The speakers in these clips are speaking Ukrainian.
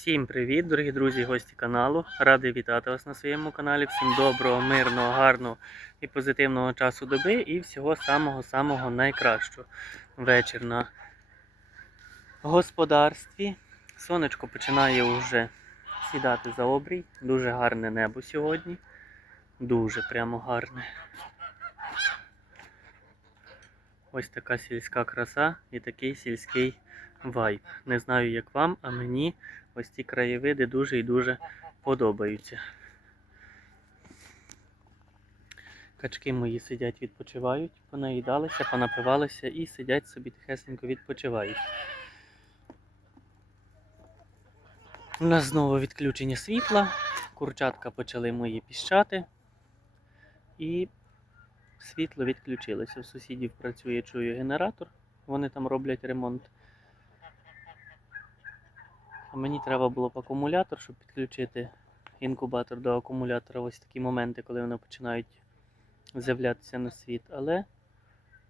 Всім привіт, дорогі друзі, гості каналу. Радий вітати вас на своєму каналі. Всім доброго, мирного, гарного і позитивного часу доби і всього самого-самого найкращого. Вечір на господарстві. Сонечко починає вже сідати за обрій. Дуже гарне небо сьогодні. Дуже прямо гарне. Ось така сільська краса і такий сільський вайб. Не знаю, як вам, а мені ось ці краєвиди дуже і дуже подобаються. Качки мої сидять, відпочивають, понаїдалися, понапивалися і сидять собі тихесенько відпочивають. У нас знову відключення світла, курчатка почали мої піщати, і світло відключилося. У сусідів працює, чую генератор, вони там роблять ремонт. Мені треба було б акумулятор, щоб підключити інкубатор до акумулятора. Ось такі моменти, коли вони починають з'являтися на світ. Але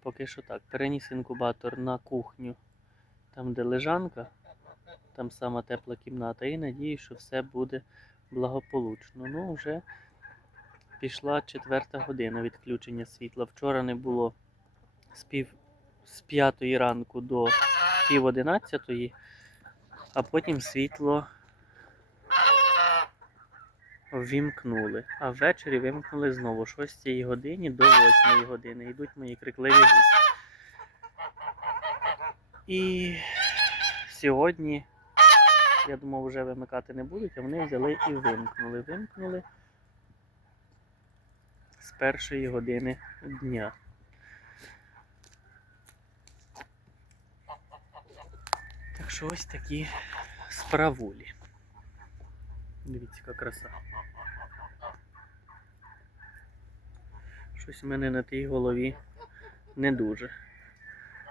поки що так. Переніс інкубатор на кухню, там, де лежанка, там сама тепла кімната, і надію, що все буде благополучно. Ну, вже пішла четверта година відключення світла. Вчора не було з пів з п'ятої ранку до пів одинадцятої а потім світло ввімкнули. А ввечері вимкнули знову 6 годині до 8 години. Йдуть мої крикливі гусі. І сьогодні, я думав, вже вимикати не будуть, а вони взяли і вимкнули. Вимкнули з першої години дня. Так що ось такі справулі. Дивіться, яка краса. Щось у мене на тій голові не дуже.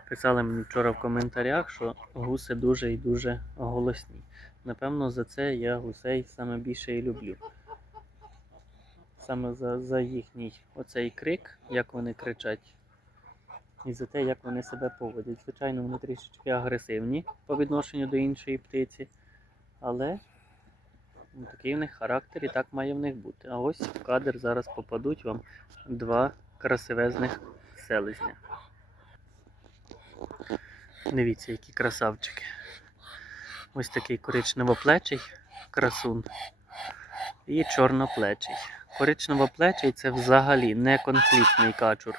Писали мені вчора в коментарях, що гуси дуже і дуже голосні. Напевно, за це я гусей саме більше і люблю. Саме за, за їхній оцей крик, як вони кричать і за те, як вони себе поводять. Звичайно, вони трішечки агресивні по відношенню до іншої птиці, але ну, такий в них характер і так має в них бути. А ось в кадр зараз попадуть вам два красивезних селезня. Дивіться, які красавчики. Ось такий коричневоплечий красун і чорноплечий. Коричневоплечий це взагалі не конфліктний качур.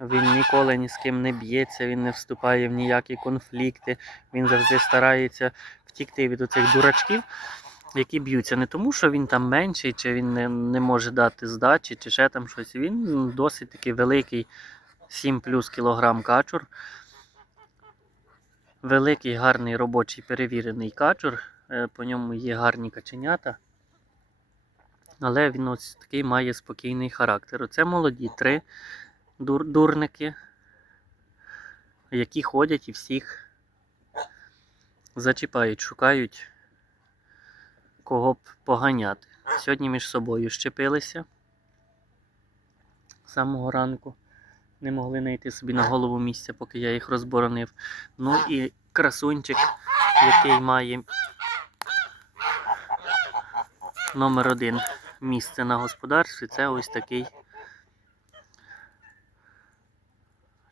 Він ніколи ні з ким не б'ється, він не вступає в ніякі конфлікти. Він завжди старається втікти від оцих дурачків, які б'ються. Не тому, що він там менший, чи він не, не може дати здачі, чи ще там щось. Він досить такий великий 7 плюс кілограм качур. Великий, гарний робочий перевірений качур. Е, По ньому є гарні каченята. Але він ось такий має спокійний характер. Оце молоді три дур, дурники, які ходять і всіх зачіпають, шукають кого б поганяти. Сьогодні між собою щепилися з самого ранку. Не могли знайти собі на голову місця, поки я їх розборонив. Ну і красунчик, який має номер один місце на господарстві, це ось такий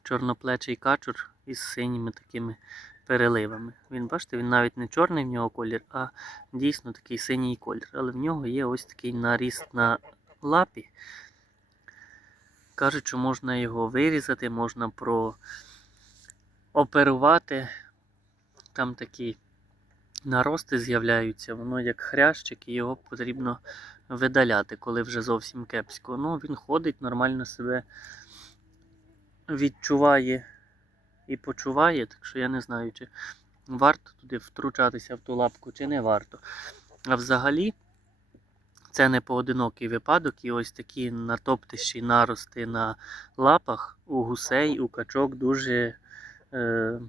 чорноплечий качур із синіми такими переливами. Він, бачите, він навіть не чорний в нього колір, а дійсно такий синій колір. Але в нього є ось такий наріст на лапі. Кажуть, що можна його вирізати, можна прооперувати. Там такі нарости з'являються, воно як хрящик, і його потрібно видаляти, коли вже зовсім кепсько. Ну, він ходить, нормально себе відчуває і почуває, так що я не знаю, чи варто туди втручатися в ту лапку, чи не варто. А взагалі, це не поодинокий випадок, і ось такі натоптищі нарости на лапах у гусей, у качок дуже е,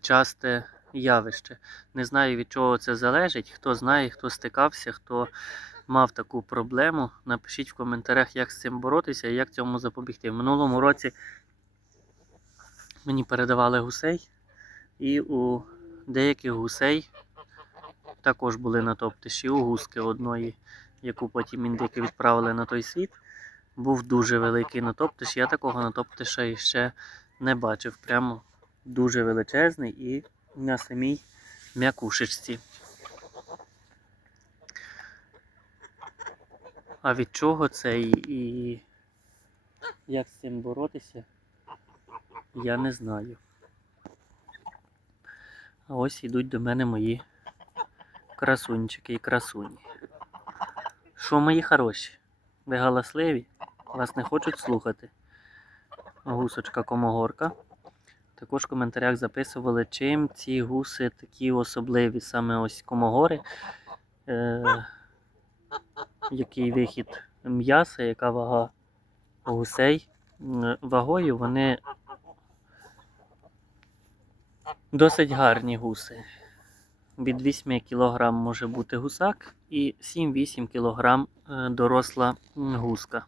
часте явище. Не знаю, від чого це залежить. Хто знає, хто стикався, хто мав таку проблему, напишіть в коментарях, як з цим боротися і як цьому запобігти. В минулому році мені передавали гусей, і у деяких гусей також були на у гуски одної, яку потім індики відправили на той світ. Був дуже великий натоптиш. Я такого натоптиша іще не бачив. Прямо дуже величезний і на самій м'якушечці. А від чого це і, і як з цим боротися, я не знаю. А ось йдуть до мене мої красунчики і красуні. Що мої хороші? Ви галасливі? Вас не хочуть слухати. Гусочка комогорка. Також в коментарях записували, чим ці гуси такі особливі, саме ось комогори. Е- який вихід м'яса, яка вага гусей. Вагою вони досить гарні гуси. Від 8 кг може бути гусак і 7-8 кг е, доросла гуска.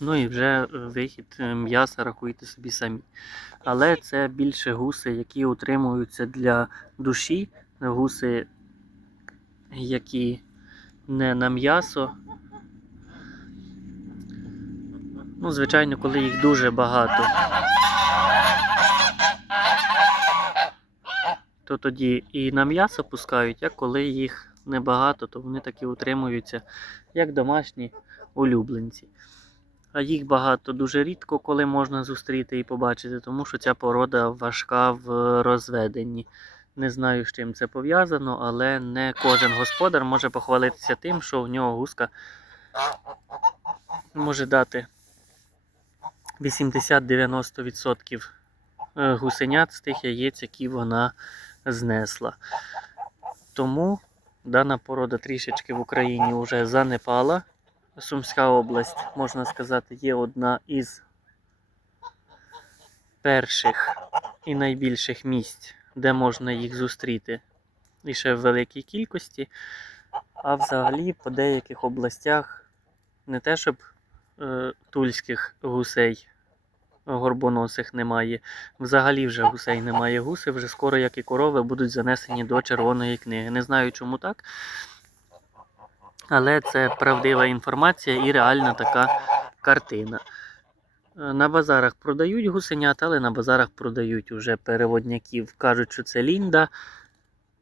Ну і вже е, вихід е, м'яса рахуйте собі самі. Але це більше гуси, які утримуються для душі, гуси, які не на м'ясо. Ну, звичайно, коли їх дуже багато, то тоді і на м'ясо пускають, а коли їх небагато, то вони таки утримуються як домашні улюбленці. А їх багато дуже рідко, коли можна зустріти і побачити, тому що ця порода важка в розведенні. Не знаю, з чим це пов'язано, але не кожен господар може похвалитися тим, що в нього гуска може дати 80-90% е, гусенят з тих яєць, які вона знесла. Тому дана порода трішечки в Україні вже занепала. Сумська область, можна сказати, є одна із перших і найбільших місць, де можна їх зустріти і ще в великій кількості. А взагалі по деяких областях не те, щоб е, тульських гусей горбоносих немає. Взагалі вже гусей немає. Гуси вже скоро, як і корови, будуть занесені до червоної книги. Не знаю, чому так. Але це правдива інформація і реальна така картина. Е, На базарах продають гусенят, але на базарах продають уже переводняків. Кажуть, що це лінда.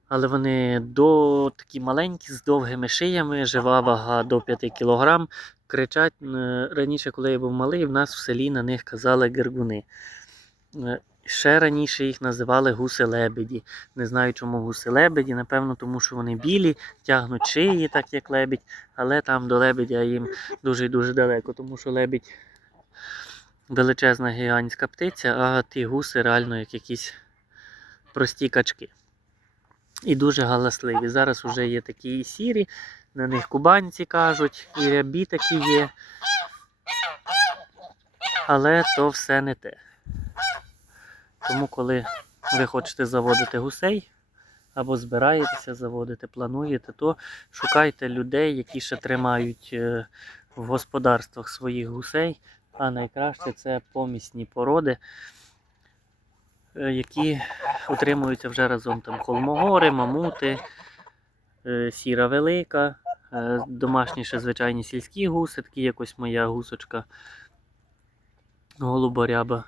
Але вони до такі маленькі, з довгими шиями, жива вага до 5 кг. Кричать е, раніше, коли я був малий, в нас в селі на них казали гергуни. Е, Ще раніше їх називали гуси-лебеді. Не знаю, чому гуси-лебеді. Напевно, тому що вони білі, тягнуть шиї, так як лебідь, але там до лебедя їм дуже дуже далеко, тому що лебідь величезна гігантська птиця, а ті гуси реально як якісь прості качки. І дуже галасливі. Зараз вже є такі сірі, на них кубанці кажуть, і рябі такі є. Але то все не те. Тому, коли ви хочете заводити гусей або збираєтеся заводити, плануєте, то шукайте людей, які ще тримають е, в господарствах своїх гусей. А найкраще це помісні породи, е, які утримуються вже разом там холмогори, мамути, сіра велика, е, домашні ще звичайні сільські гуси, такі якось моя гусочка голуборяба.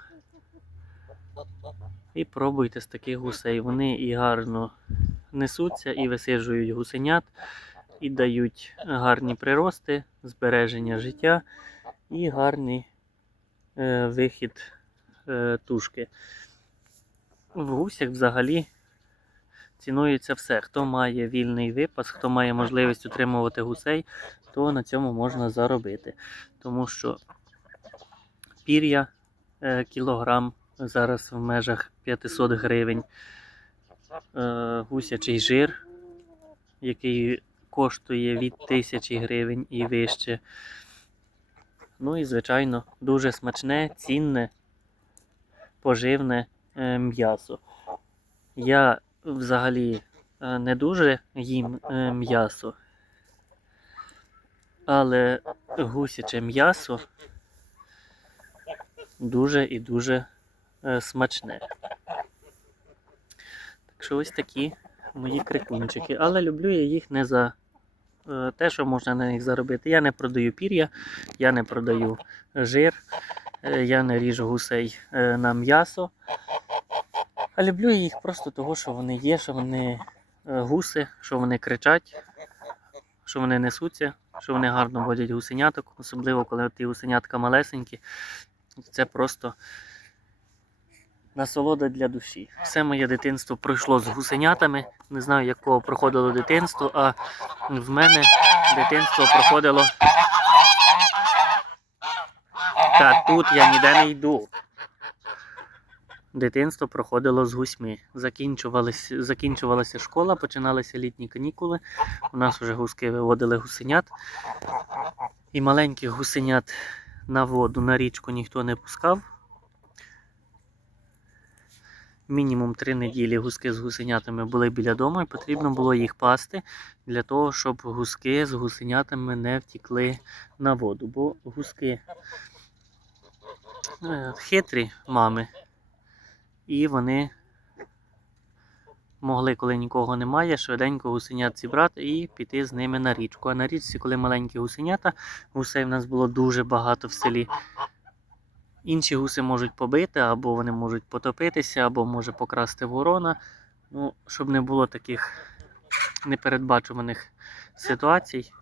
І пробуйте з таких гусей. Вони і гарно несуться, і висиджують гусенят, і дають гарні прирости, збереження життя і гарний е, вихід е, тушки. В гусях взагалі цінується все. Хто має вільний випас, хто має можливість утримувати гусей, то на цьому можна заробити. Тому що пір'я е, кілограм зараз в межах 500 гривень. Е, гусячий жир, який коштує від 1000 гривень і вище. Ну і, звичайно, дуже смачне, цінне, поживне е, м'ясо. Я взагалі е, не дуже їм е, м'ясо, але гусяче м'ясо дуже і дуже е, смачне. Так що ось такі мої крикунчики. Але люблю я їх не за те, що можна на них заробити. Я не продаю пір'я, я не продаю жир, я не ріжу гусей на м'ясо. А люблю їх просто того, що вони є, що вони е, гуси, що вони кричать, що вони несуться, що вони гарно водять гусеняток, особливо коли ті гусенятка малесенькі. Це просто насолода для душі. Все моє дитинство пройшло з гусенятами. Не знаю, як кого проходило дитинство, а в мене дитинство проходило. Та тут я ніде не йду. Дитинство проходило з гусьми. Закінчувалася, закінчувалася школа, починалися літні канікули. У нас вже гуски виводили гусенят. І маленьких гусенят на воду, на річку ніхто не пускав. Мінімум три неділі гуски з гусенятами були біля дому, і потрібно було їх пасти для того, щоб гуски з гусенятами не втікли на воду. Бо гуски е, хитрі мами, і вони могли, коли нікого немає, швиденько гусенят зібрати і піти з ними на річку. А на річці, коли маленькі гусенята, гусей в нас було дуже багато в селі. Інші гуси можуть побити, або вони можуть потопитися, або може покрасти ворона. Ну, щоб не було таких непередбачуваних ситуацій,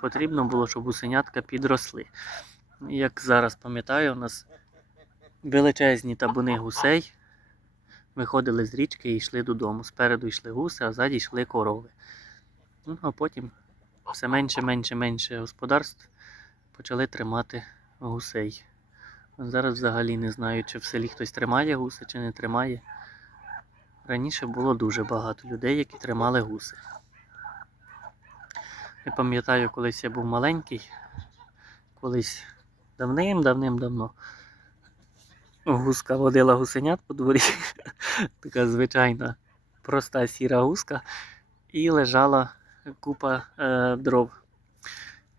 потрібно було, щоб гусенятка підросли. Як зараз пам'ятаю, у нас величезні табуни гусей виходили з річки і йшли додому. Спереду йшли гуси, а ззаді йшли корови. Ну, а потім все менше, менше, менше господарств почали тримати гусей. Зараз взагалі не знаю, чи в селі хтось тримає гуси, чи не тримає. Раніше було дуже багато людей, які тримали гуси. Я пам'ятаю, колись я був маленький, колись давним-давним-давно. Гуска водила гусенят по дворі. Така звичайна проста сіра гуска. І лежала купа е, дров.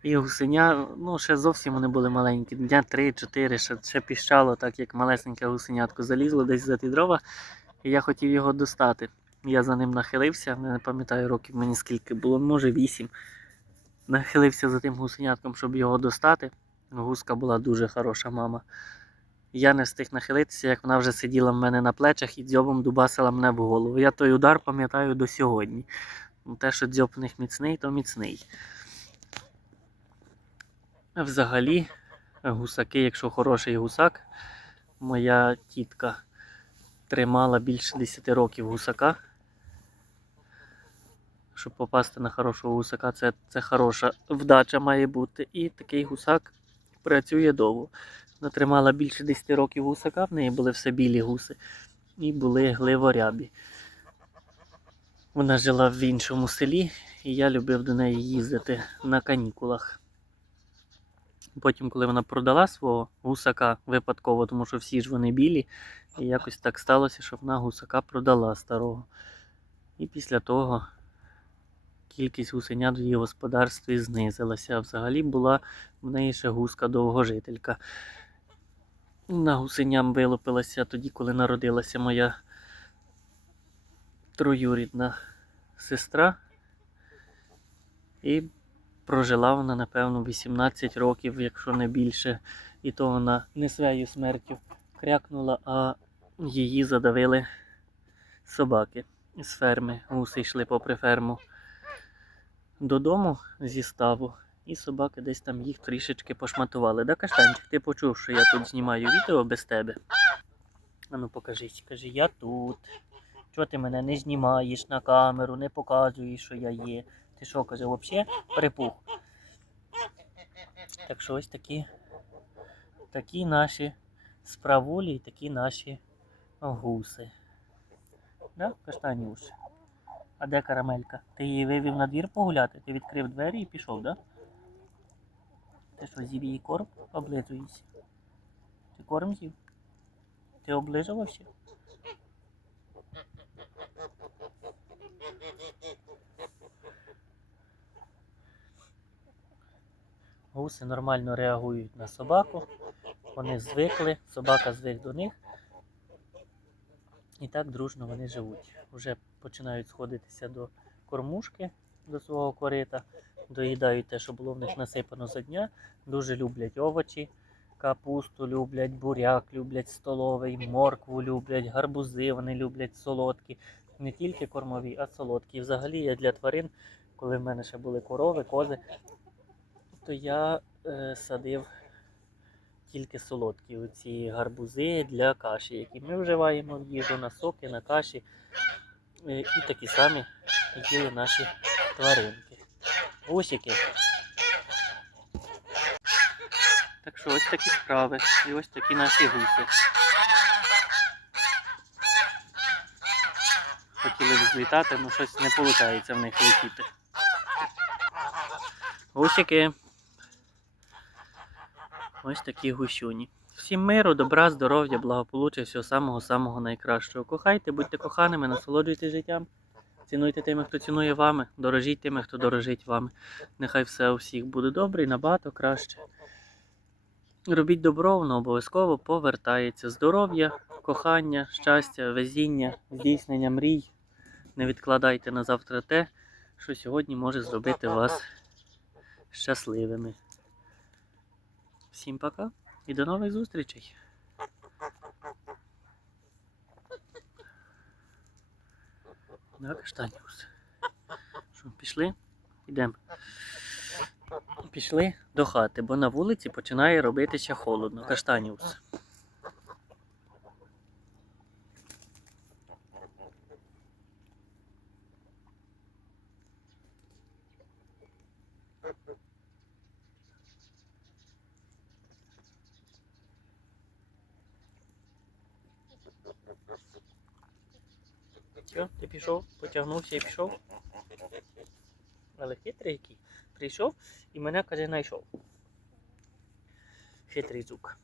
І гусеня, ну, ще зовсім вони були маленькі. Дня 3-4, ще, ще піщало, так як малесеньке гусенятко залізло десь за ті дрова, і я хотів його достати. Я за ним нахилився, не пам'ятаю років мені скільки було, може 8. Нахилився за тим гусенятком, щоб його достати. Гуска була дуже хороша мама. Я не встиг нахилитися, як вона вже сиділа в мене на плечах і дзьобом дубасила мене в голову. Я той удар пам'ятаю до сьогодні. Ну, Те, що дзьоб в них міцний, то міцний. Взагалі, гусаки, якщо хороший гусак, моя тітка тримала більше 10 років гусака. Щоб попасти на хорошого гусака, це, це хороша вдача має бути. І такий гусак працює довго. Вона тримала більше 10 років гусака, в неї були все білі гуси і були гливорябі. Вона жила в іншому селі, і я любив до неї їздити на канікулах. Потім, коли вона продала свого гусака випадково, тому що всі ж вони білі, і якось так сталося, що вона гусака продала старого. І після того кількість гусенят в її господарстві знизилася. Взагалі була в неї ще гуска довгожителька. На гусеням вилупилася тоді, коли народилася моя троюрідна сестра. І прожила вона, напевно, 18 років, якщо не більше. І то вона не своєю смертю крякнула, а її задавили собаки з ферми. Гуси йшли попри ферму додому зі ставу, і собаки десь там їх трішечки пошматували. Да, Каштанчик, ти почув, що я тут знімаю відео без тебе? Ану покажись, кажи, я тут. Чого ти мене не знімаєш на камеру, не показуєш, що я є. Ти що, каже, взагалі припух. Так що ось такі, такі наші справулі і такі наші гуси. Да, каштанюш? А де карамелька? Ти її вивів на двір погуляти? Ти відкрив двері і пішов, да? Ти що, з'їв її корм? Облизуєшся. Ти корм з'їв? Ти облизувався? Гуси нормально реагують на собаку. Вони звикли, собака звик до них. І так дружно вони живуть. Уже починають сходитися до кормушки, до свого корита, доїдають те, що було в них насипано за дня. Дуже люблять овочі, капусту люблять, буряк люблять столовий, моркву люблять, гарбузи вони люблять солодкі. Не тільки кормові, а солодкі. І взагалі я для тварин, коли в мене ще були корови, кози, то я е, садив тільки солодкі оці гарбузи для каші, які ми вживаємо в їжу на соки, на каші. Е, І такі самі їли наші тваринки. Гусики. Так що ось такі справи. І ось такі наші гуси. Хотіли б злітати, але щось не виходить в них летіти. Гусики. Ось такі гусюні. Всім миру, добра, здоров'я, благополуччя, всього самого-самого найкращого. Кохайте, будьте коханими, насолоджуйтесь життям. Цінуйте тими, хто цінує вами, дорожіть тими, хто дорожить вами. Нехай все у всіх буде добре і набагато краще. Робіть добро, воно обов'язково повертається. Здоров'я, кохання, щастя, везіння, здійснення мрій. Не відкладайте на завтра те, що сьогодні може зробити вас щасливими. Всім пока і до нових зустрічей. Да, каштаніус. Що, пішли? Йдемо. Пішли до хати, бо на вулиці починає робитися холодно. Каштаніус. Все, ти пішов, потягнувся і пішов. Але хитрий який. Прийшов і мене каже, знайшов. Хитрий зук.